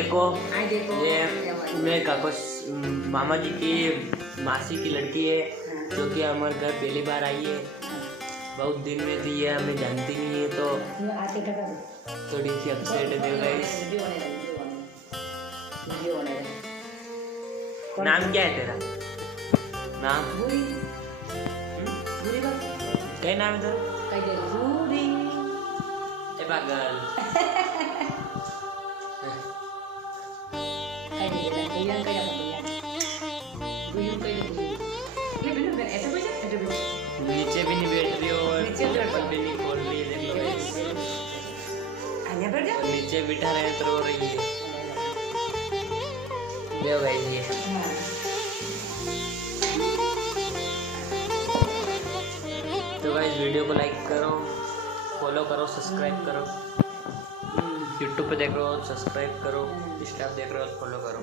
देखो ये मेरे काको मामा जी की मासी की लड़की है जो कि हमारे घर पहली बार आई है। बहुत दिन में थी, ये हमें जानती नहीं है तो थोड़ी सी अपसेट है। देखो गाइस, नाम क्या है तेरा? नाम क्या नाम है तेरा? ए पागल। नीचे भी नहीं बैठ रही और चप्पल भी नहीं खोल रही है। देख लो गाइस, और नीचे बिठा रहे हैं तो रो रही है। देखो गाइस ये तो गाइस वीडियो को लाइक करो, फॉलो करो, सब्सक्राइब करो। यूट्यूब पे देख रहे हो सब्सक्राइब करो, इंस्टा पे देख रहे हो फॉलो करो।